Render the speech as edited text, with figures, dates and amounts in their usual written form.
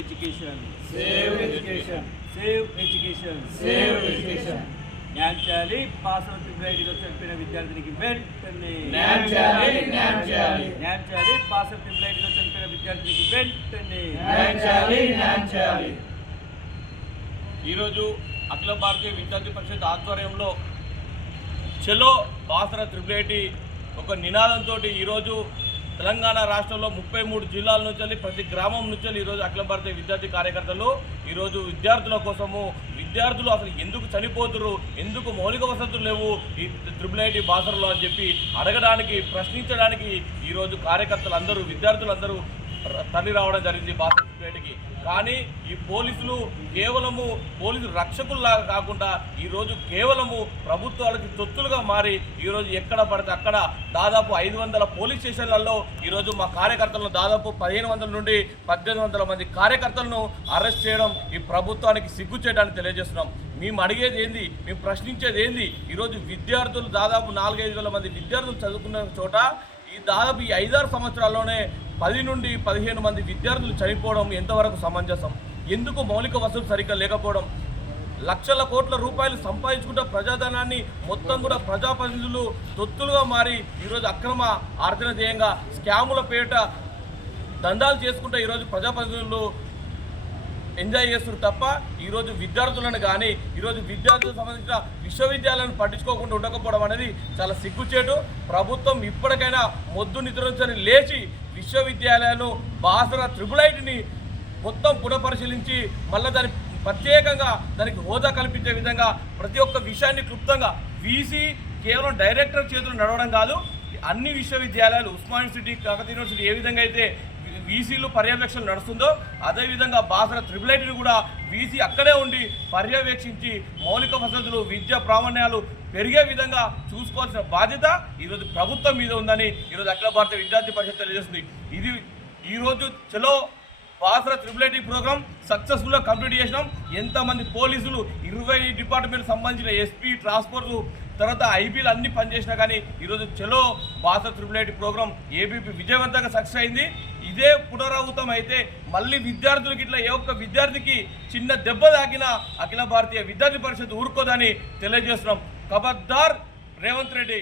Education save education save education save education న్యాయం చేయాలి. Pass out రైడ్లో చనిపోయిన విద్యార్థినికి వెంటనే న్యాయం చేయాలి. న్యాయం చేయాలి. న్యాయం చేయాలి. పాస్ అవుట్ రైడ్లో చనిపోయిన విద్యార్థినికి వెంటనే న్యాయం చేయాలి. న్యాయం చేయాలి. ఈరోజు అఖిల భారతీయ విద్యార్థి పరిషత్ ఆధ్వర్యంలో చలో బాసర త్రిపుల్ ఒక నినాదంతో ఈరోజు తెలంగాణ రాష్ట్రంలో 33 జిల్లాల నుంచి ప్రతి గ్రామం నుంచి ఈరోజు అఖిల భారతీయ విద్యార్థి కార్యకర్తలు ఈరోజు విద్యార్థుల కోసము విద్యార్థులు అసలు ఎందుకు చనిపోతున్నారు, ఎందుకు మౌలిక వసతులు లేవు ఈ త్రిపుల్ బాసరలో అని చెప్పి అడగడానికి, ప్రశ్నించడానికి ఈరోజు కార్యకర్తలు అందరూ విద్యార్థులందరూ తరలి రావడం జరిగింది బాసర త్రిపుల్. కానీ ఈ పోలీసులు కేవలము పోలీసు రక్షకుల్లాగా కాకుండా ఈరోజు కేవలము ప్రభుత్వాలకి తొత్తులుగా మారి ఈరోజు ఎక్కడ పడితే అక్కడ దాదాపు 500 పోలీస్ స్టేషన్లలో ఈరోజు మా కార్యకర్తలను దాదాపు 1500 నుండి 1800 మంది కార్యకర్తలను అరెస్ట్ చేయడం ఈ ప్రభుత్వానికి సిగ్గు చేయడానికి తెలియజేస్తున్నాం. మేము అడిగేది ఏంది, మేము ప్రశ్నించేది ఏంది, ఈరోజు విద్యార్థులు దాదాపు 4-5 వేల మంది విద్యార్థులు చదువుకున్న చోట దాదాపు ఈ 5-6 సంవత్సరాల్లోనే 10 నుండి 15 మంది విద్యార్థులు చనిపోవడం ఎంతవరకు సమంజసం? ఎందుకు మౌలిక వసతులు సరిగ్గా లేకపోవడం? లక్షల కోట్ల రూపాయలు సంపాదించుకుంటే ప్రజాధనాన్ని మొత్తం కూడా ప్రజాప్రతినిధులు తొత్తులుగా మారి ఈరోజు అక్రమ ఆర్జన ధ్యేయంగా స్కాముల పేట దందాలు చేసుకుంటే ఈరోజు ప్రజాప్రతినిధులు ఎంజాయ్ చేస్తున్నారు తప్ప ఈరోజు విద్యార్థులను కానీ ఈరోజు విద్యార్థులకు సంబంధించిన విశ్వవిద్యాలయాలను పట్టించుకోకుండా ఉండకపోవడం అనేది చాలా సిగ్గుచేటు. ప్రభుత్వం ఇప్పటికైనా మొద్దు నిద్రించని లేచి విశ్వవిద్యాలయాలు బాసర త్రిపుల్ మొత్తం పునఃపరిశీలించి మళ్ళీ దాని ప్రత్యేకంగా దానికి హోదా కల్పించే విధంగా ప్రతి ఒక్క విషయాన్ని క్లుప్తంగా వీసీ కేవలం డైరెక్టర్ చేతులు నడవడం కాదు, అన్ని విశ్వవిద్యాలయాలు ఉస్మాన్ యూనివర్సిటీ, కాకతీయ యూనివర్సిటీ ఏ విధంగా అయితే వీసీలు పర్యవేక్షణ నడుస్తుందో అదేవిధంగా బాసర త్రిపుల్ కూడా వీసీ అక్కడే ఉండి పర్యవేక్షించి మౌలిక వసతులు, విద్యా ప్రామాణ్యాలు పెరిగే విధంగా చూసుకోవాల్సిన బాధ్యత ఈరోజు ప్రభుత్వం మీద ఉందని ఈరోజు అఖిల భారతీయ విద్యార్థి పరిషత్ తెలియజేస్తుంది. ఇది ఈరోజు చలో బాసర త్రిపుల్ ప్రోగ్రామ్ సక్సెస్ఫుల్గా కంప్లీట్ చేసినాం. ఎంతమంది పోలీసులు 20 డిపార్ట్మెంట్ సంబంధించిన ఎస్పీ, ట్రాన్స్పోర్ట్, తర్వాత ఐపీలు అన్ని పనిచేసినా కానీ ఈరోజు చలో బాసర త్రిపుల్ ప్రోగ్రామ్ ఏబీపీ విజయవంతంగా సక్సెస్ అయింది. ఇదే పునరావృతం అయితే మళ్ళీ విద్యార్థులకి ఇట్లా ఏ ఒక్క విద్యార్థికి చిన్న దెబ్బ తాకినా అఖిల భారతీయ విద్యార్థి పరిషత్ ఊరుకోదని తెలియజేస్తున్నాం. ఖబర్దార్ రేవంత్ రెడ్డి.